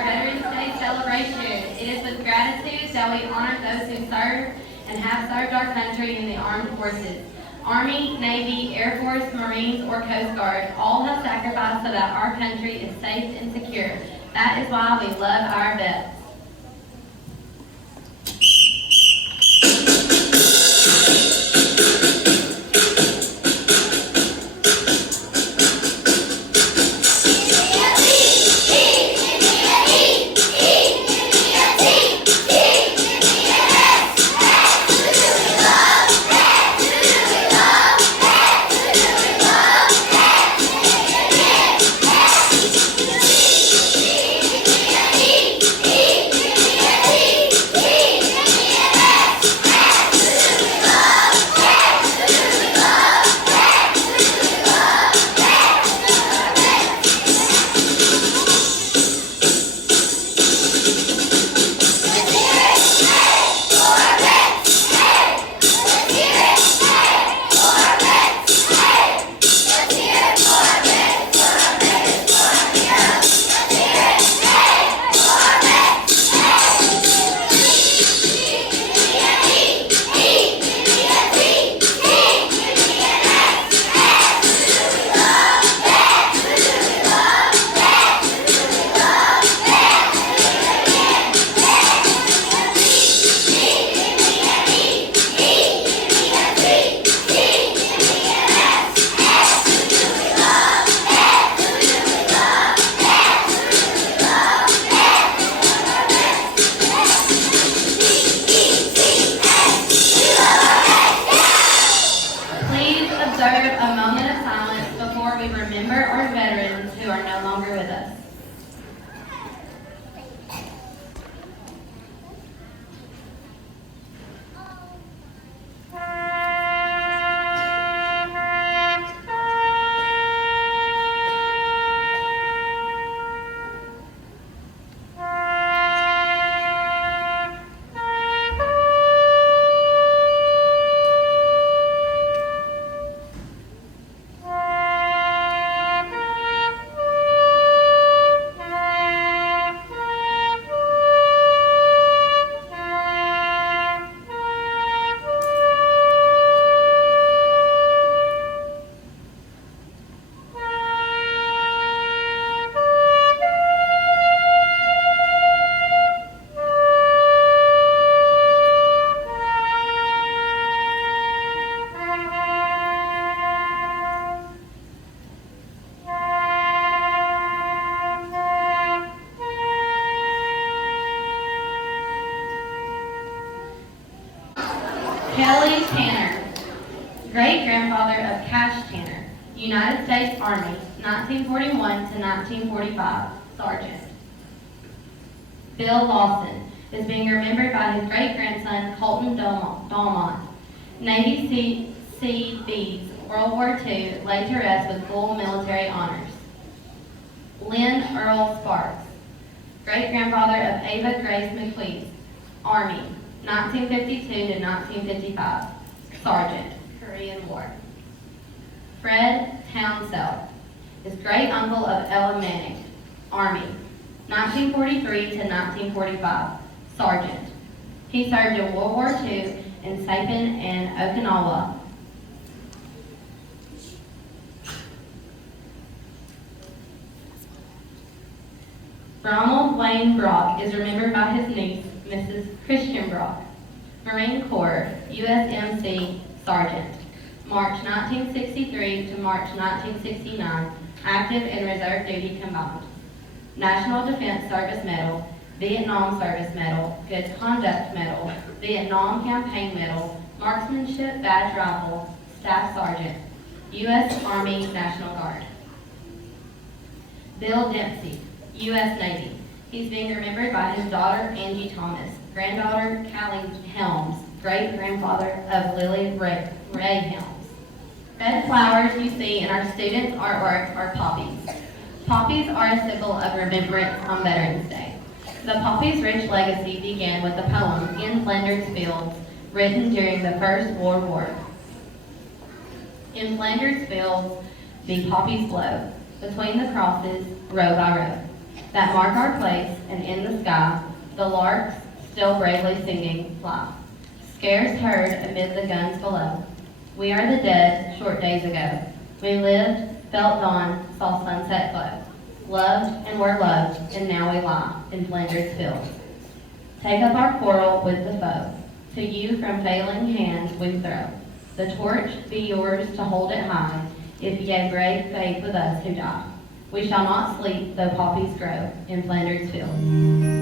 our Veterans Day celebration. It is with gratitude that we honor those who serve and have served our country in the armed forces. Army, Navy, Air Force, Marines, or Coast Guard, all have sacrificed so that our country is safe and secure. That is why we love our vets. Observe a moment of silence before we remember our veterans who are no longer with us. Kelly Tanner, great-grandfather of Cash Tanner, United States Army, 1941 to 1945, Sergeant. Bill Lawson is being remembered by his great-grandson, Colton Dalmont, Navy Sea Beads, World War II, laid to rest with full military honors. Lynn Earl Sparks, great-grandfather of Ava Grace McLeese, Army, 1952 to 1955, Sergeant, Korean War. Fred Townsell is great-uncle of Ella Manning, Army, 1943 to 1945, Sergeant. He served in World War II in Saipan and Okinawa. Ronald Wayne Brock is remembered by his niece, Mrs. Christian Brock, Marine Corps, USMC Sergeant, March 1963 to March 1969, active and reserve duty combined. National Defense Service Medal, Vietnam Service Medal, Good Conduct Medal, Vietnam Campaign Medal, Marksmanship Badge Rifle, Staff Sergeant, U.S. Army National Guard. Bill Dempsey, U.S. Navy. He's being remembered by his daughter, Angie Thomas, granddaughter, Callie Helms, great-grandfather of Lily Ray Helms. Red flowers you see in our students' artwork are poppies. Poppies are a symbol of remembrance on Veterans Day. The poppy's rich legacy began with the poem In Flanders Fields, written during the First World War. In Flanders Fields, the poppies blow, between the crosses, row by row. that mark our place, and in the sky, the larks, still bravely singing, fly. Scarce heard amid the guns below. We are the dead, short days ago. We lived, felt dawn, saw sunset glow. Loved and were loved, and now we lie in Flanders fields. Take up our quarrel with the foe. To you from failing hands we throw. The torch be yours to hold it high, if ye brave faith with us who die. We shall not sleep though poppies grow in Flanders fields.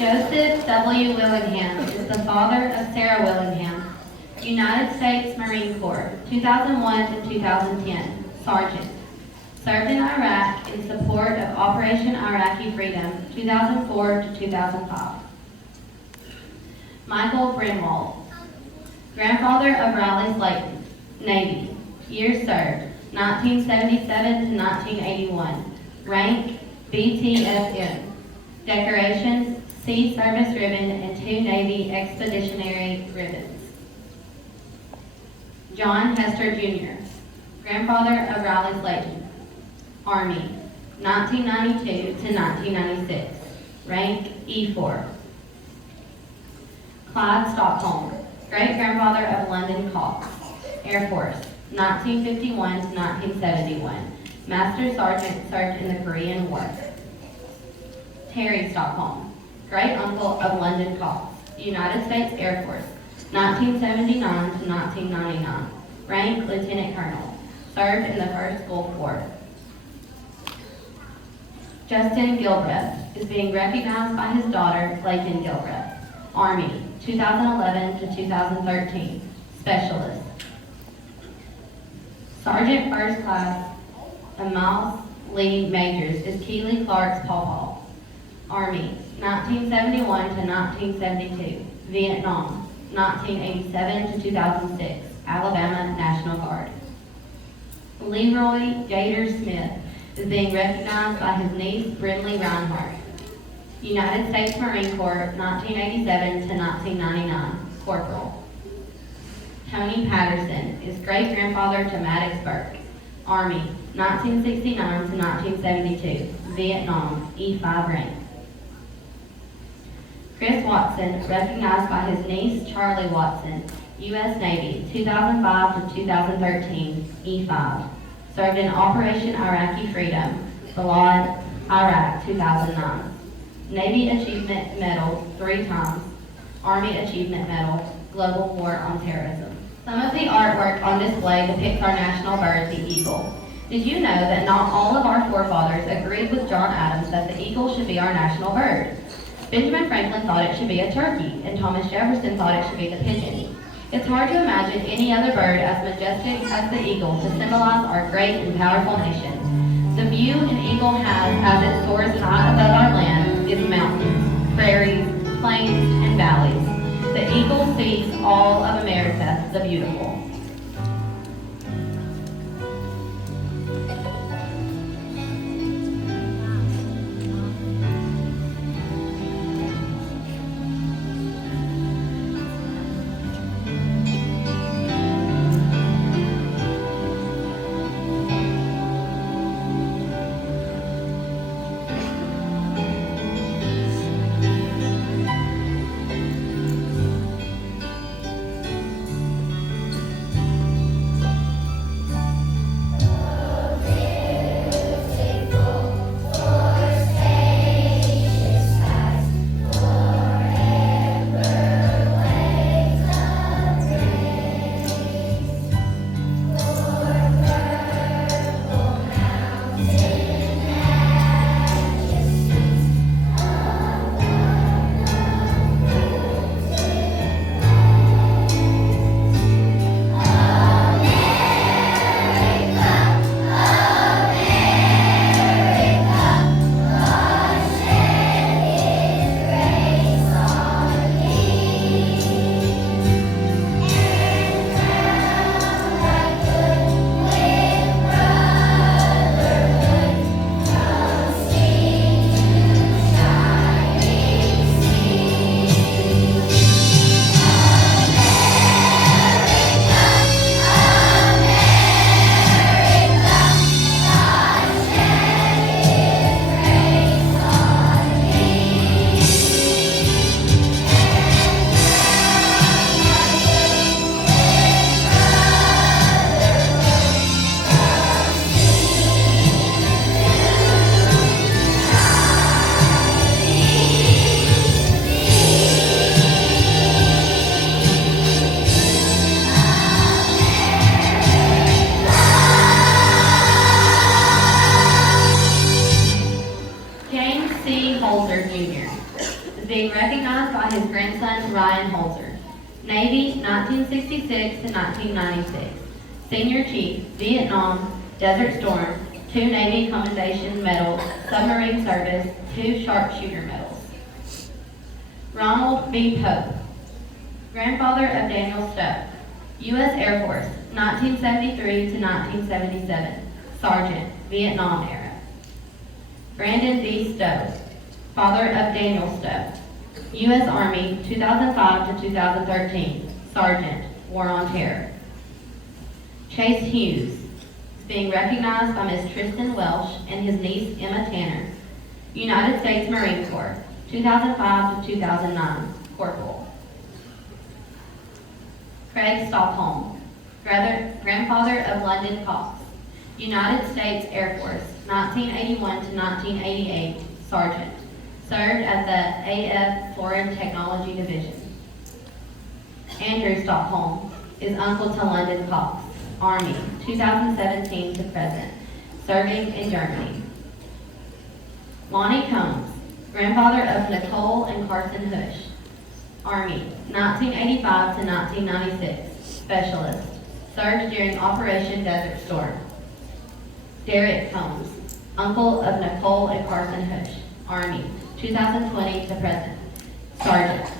Joseph W. Willingham is the father of Sarah Willingham, United States Marine Corps, 2001 to 2010, Sergeant. Served in Iraq in support of Operation Iraqi Freedom, 2004 to 2005. Michael Brimwald, grandfather of Riley Slayton, Navy, years served, 1977 to 1981, rank BTSM, decorations, Sea Service Ribbon and 2 Navy Expeditionary Ribbons. John Hester Jr., grandfather of Riley Slayton, Army, 1992 to 1996, rank E4, Clyde Stockholm, great-grandfather of London Cox, Air Force, 1951 to 1971. Master Sergeant, served in the Korean War. Terry Stockholm, great-uncle of London Cox, United States Air Force, 1979 to 1999. Rank Lieutenant Colonel, served in the First Gulf War. Justin Gilbreth is being recognized by his daughter, Lakin Gilbreth. Army, 2011 to 2013, Specialist. Sergeant First Class Miles Lee Majors is Keeley Clark's pawpaw. Army, 1971 to 1972, Vietnam, 1987 to 2006, Alabama National Guard. Leroy Gator Smith is being recognized by his niece, Brinley Reinhardt. United States Marine Corps, 1987 to 1999, Corporal. Tony Patterson is great-grandfather to Maddox Burke. Army, 1969 to 1972, Vietnam, E5 rank. Chris Watson, recognized by his niece, Charlie Watson, U.S. Navy, 2005 to 2013, E5. Served in Operation Iraqi Freedom, Balad, Iraq, 2009. Navy Achievement Medal 3 times, Army Achievement Medal, Global War on Terrorism. Some of the artwork on display depicts our national bird, the eagle. Did you know that not all of our forefathers agreed with John Adams that the eagle should be our national bird? Benjamin Franklin thought it should be a turkey, and Thomas Jefferson thought it should be the pigeon. It's hard to imagine any other bird as majestic as the eagle to symbolize our great and powerful nation. The view an eagle has as it soars high above our land is mountains, prairies, plains, and valleys. The eagle sees all of America, the beautiful. Being recognized by his grandson, Ryan Holzer. Navy, 1966 to 1996. Senior Chief, Vietnam, Desert Storm, 2 Navy Commendation Medals, Submarine Service, 2 Sharpshooter Medals. Ronald B. Pope, grandfather of Daniel Stowe, U.S. Air Force, 1973 to 1977, Sergeant, Vietnam era. Brandon D. Stowe, father of Daniel Stowe, U.S. Army, 2005 to 2013, Sergeant, War on Terror. Chase Hughes is being recognized by Ms. Tristan Welsh and his niece Emma Tanner, United States Marine Corps, 2005 to 2009, Corporal. Greg Stockholm, grandfather of London Cox, United States Air Force, 1981 to 1988, sergeant, served at the AF Foreign Technology Division. Andrew Stockholm is uncle to London Cox, Army, 2017 to present, serving in Germany. Lonnie Combs, grandfather of Nicole and Carson Hush, Army, 1985 to 1996, specialist, served during Operation Desert Storm. Derek Combs, uncle of Nicole and Carson Hush, Army, 2020 to present, sergeant.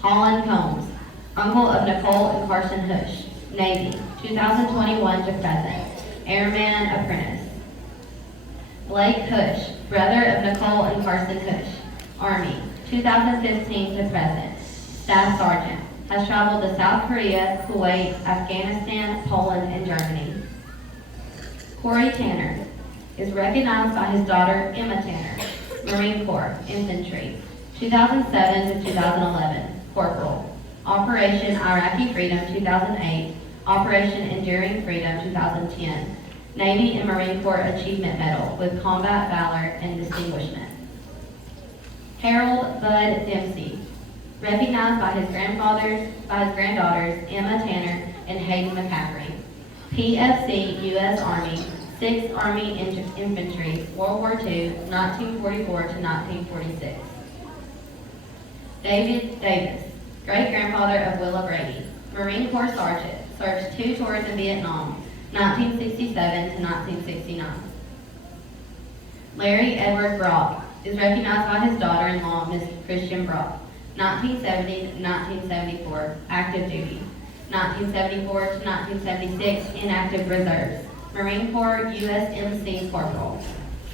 Colin Combs, uncle of Nicole and Carson Hush, Navy, 2021 to present, airman apprentice. Blake Hush, brother of Nicole and Carson Hush, Army, 2015 to present, staff sergeant, has traveled to South Korea, Kuwait, Afghanistan, Poland, and Germany. Corey Tanner is recognized by his daughter, Emma Tanner, Marine Corps, Infantry, 2007 to 2011, Corporal, Operation Iraqi Freedom 2008, Operation Enduring Freedom 2010, Navy and Marine Corps Achievement Medal with Combat Valor and Distinguishment. Harold Bud Dempsey, recognized by his granddaughters, Emma Tanner and Hayden McCaffrey. PFC U.S. Army, 6th Army Infantry, World War II, 1944 to 1946. David Davis, great-grandfather of Willa Brady, Marine Corps Sergeant, served 2 tours in Vietnam, 1967 to 1969. Larry Edward Brock is recognized by his daughter-in-law, Miss Christian Brock, 1970 to 1974, active duty, 1974 to 1976, inactive reserves, Marine Corps USMC Corporal,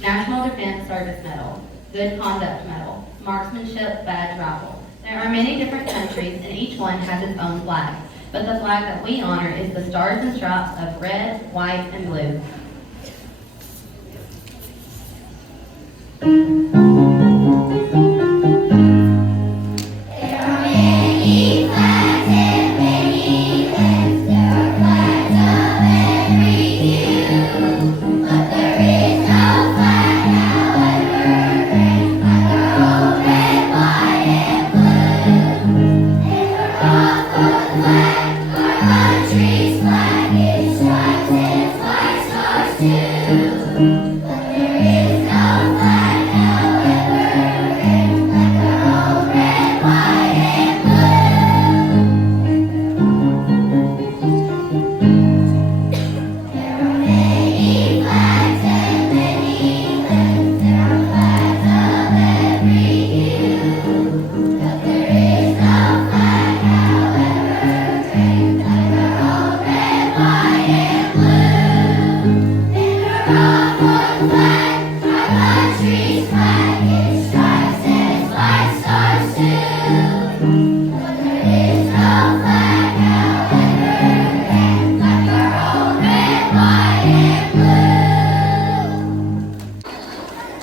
National Defense Service Medal, Good Conduct Medal, Marksmanship Badge Rifle. There are many different countries and each one has its own flag, but the flag that we honor is the Stars and Stripes of red, white, and blue.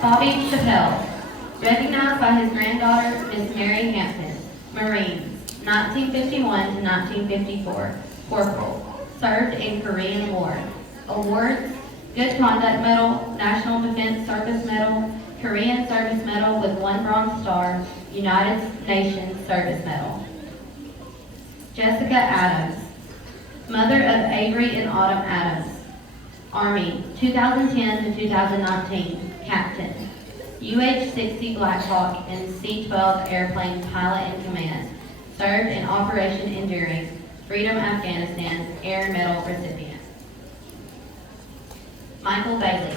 Bobby Chappelle, recognized by his granddaughter, Miss Mary Hampton, Marines, 1951 to 1954, Corporal, served in Korean War. Awards, Good Conduct Medal, National Defense Service Medal, Korean Service Medal with 1 Bronze Star, United Nations Service Medal. Jessica Adams, mother of Avery and Autumn Adams, Army, 2010 to 2019, Captain, UH-60 Black Hawk and C-12 airplane pilot in command, served in Operation Enduring Freedom Afghanistan, Air Medal recipient. Michael Bailey,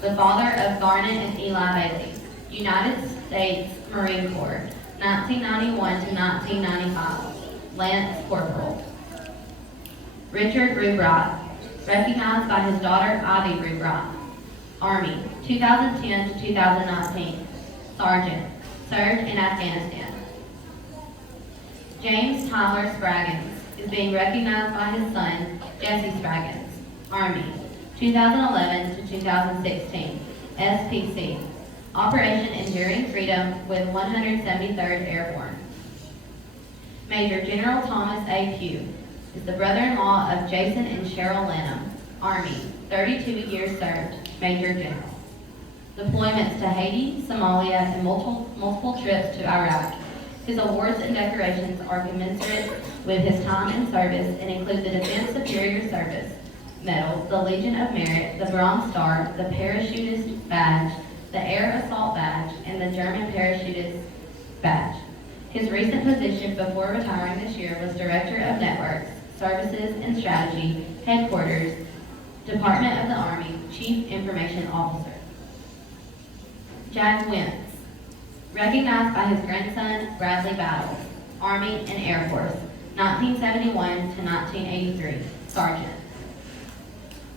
the father of Garnet and Eli Bailey, United States Marine Corps, 1991 to 1995, Lance Corporal. Richard Rubright, recognized by his daughter Ivy Rubright, Army, 2010 to 2019, Sergeant, served in Afghanistan. James Tyler Spraggins is being recognized by his son, Jesse Spraggins, Army, 2011 to 2016, SPC, Operation Enduring Freedom with 173rd Airborne. Major General Thomas A. Pugh is the brother-in-law of Jason and Cheryl Lanham, Army, 32 years served, Major General. Deployments to Haiti, Somalia, and multiple trips to Iraq. His awards and decorations are commensurate with his time in service and include the Defense Superior Service Medal, the Legion of Merit, the Bronze Star, the Parachutist Badge, the Air Assault Badge, and the German Parachutist Badge. His recent position before retiring this year was Director of Networks, Services and Strategy, Headquarters, Department of the Army, Chief Information Officer. Jack Wentz, recognized by his grandson, Bradley Battles, Army and Air Force, 1971 to 1983, Sergeant.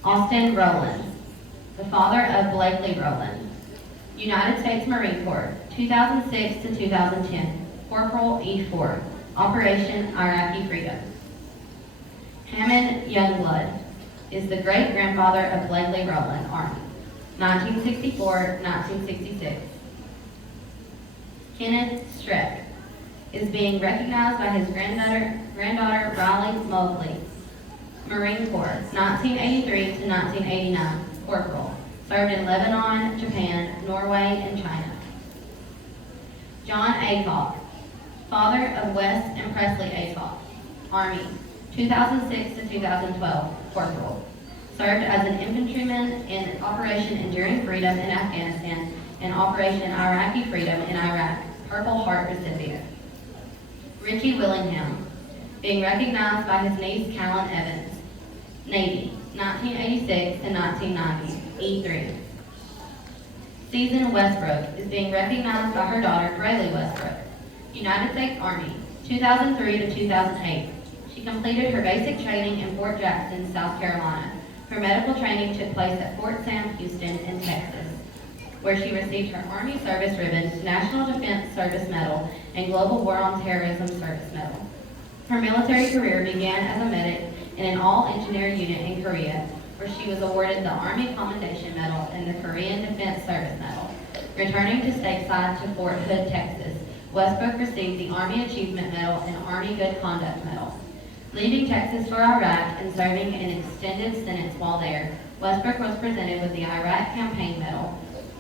Austin Rowland, the father of Blakely Rowland, United States Marine Corps, 2006 to 2010, Corporal E4, Operation Iraqi Freedom. Hammond Youngblood is the great-grandfather of Blakely Rowland, Army, 1964-1966. Kenneth Streck is being recognized by his granddaughter Riley Mobley, Marine Corps, 1983 to 1989, Corporal. Served in Lebanon, Japan, Norway, and China. John Aycock, father of Wes and Presley Aycock, Army, 2006 to 2012, Corporal. Served as an infantryman in Operation Enduring Freedom in Afghanistan and Operation Iraqi Freedom in Iraq, Purple Heart recipient. Richie Willingham, being recognized by his niece Callan Evans, Navy, 1986 to 1990, E3. Season Westbrook is being recognized by her daughter Braylee Westbrook, United States Army, 2003 to 2008. She completed her basic training in Fort Jackson, South Carolina. Her medical training took place at Fort Sam Houston in Texas, where she received her Army Service Ribbon, National Defense Service Medal, and Global War on Terrorism Service Medal. Her military career began as a medic in an all-engineer unit in Korea, where she was awarded the Army Commendation Medal and the Korean Defense Service Medal. Returning to stateside to Fort Hood, Texas, Westbrook received the Army Achievement Medal and Army Good Conduct Medal. Leaving Texas for Iraq and serving an extended sentence while there, Westbrook was presented with the Iraq Campaign Medal,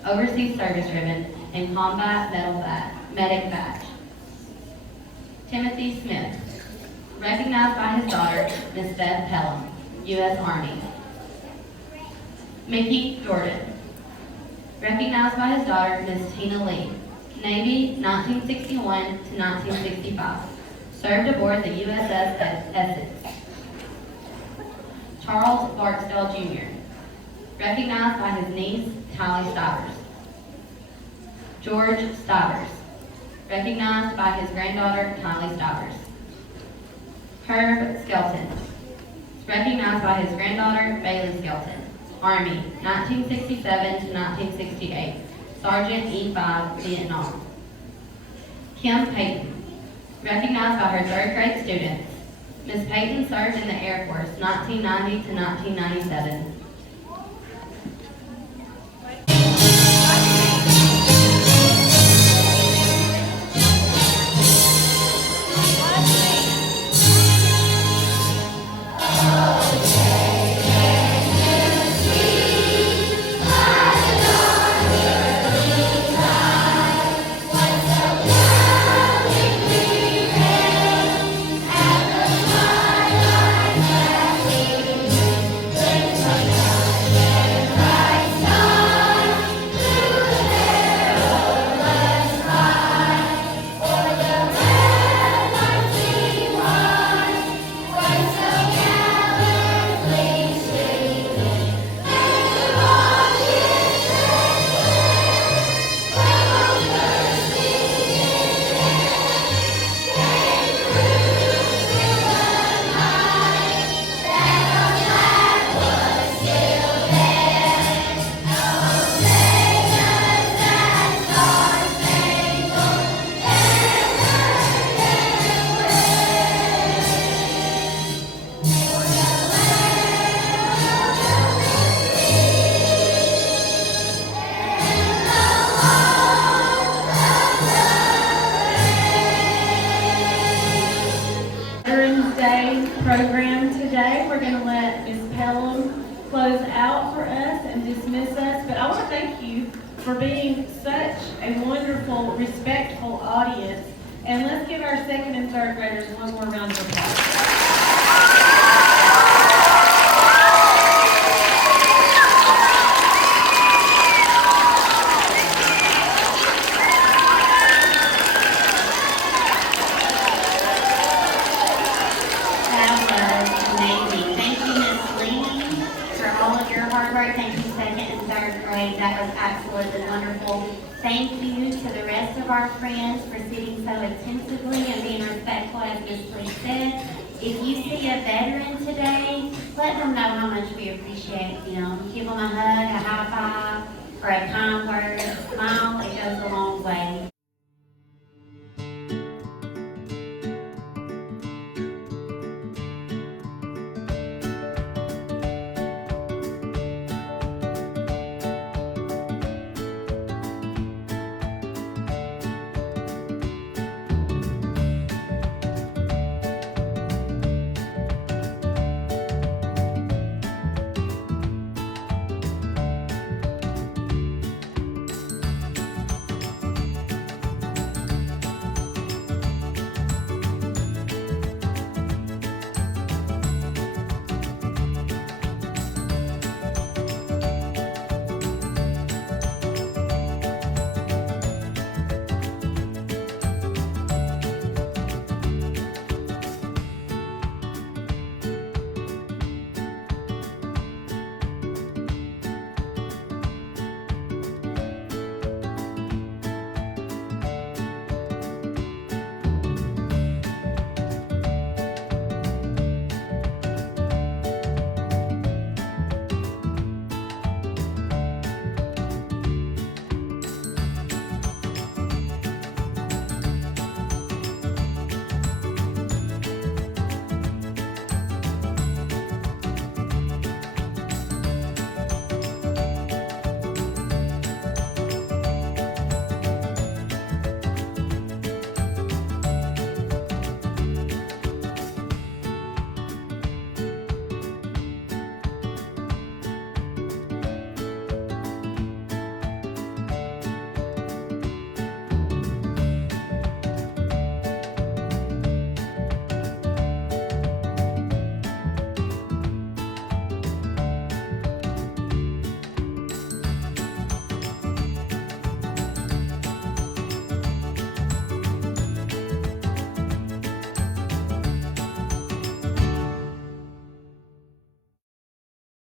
Overseas Service Ribbon, and Combat Medic Badge. Timothy Smith, recognized by his daughter, Miss Beth Pelham, U.S. Army. Mickey Jordan, recognized by his daughter, Miss Tina Lee, Navy, 1961 to 1965. Served aboard the USS Essex. Charles Barksdale Jr., recognized by his niece, Tally Stivers. George Stivers, recognized by his granddaughter, Tally Stivers. Herb Skelton, recognized by his granddaughter, Bailey Skelton. Army, 1967 to 1968. Sergeant E5, Vietnam. Kim Payton, recognized by her third grade students. Ms. Payton served in the Air Force, 1990 to 1997. going to let Ms. Pelham close out for us and dismiss us. But I want to thank you for being such a wonderful, respectful audience. And let's give our second and third graders one more round of applause. Thank you, second and third grade. That was absolutely wonderful. Thank you to the rest of our friends for sitting so attentively and being respectful, as Ms. Lee said. If you see a veteran today, let them know how much we appreciate them. Give them a hug, a high five, or a kind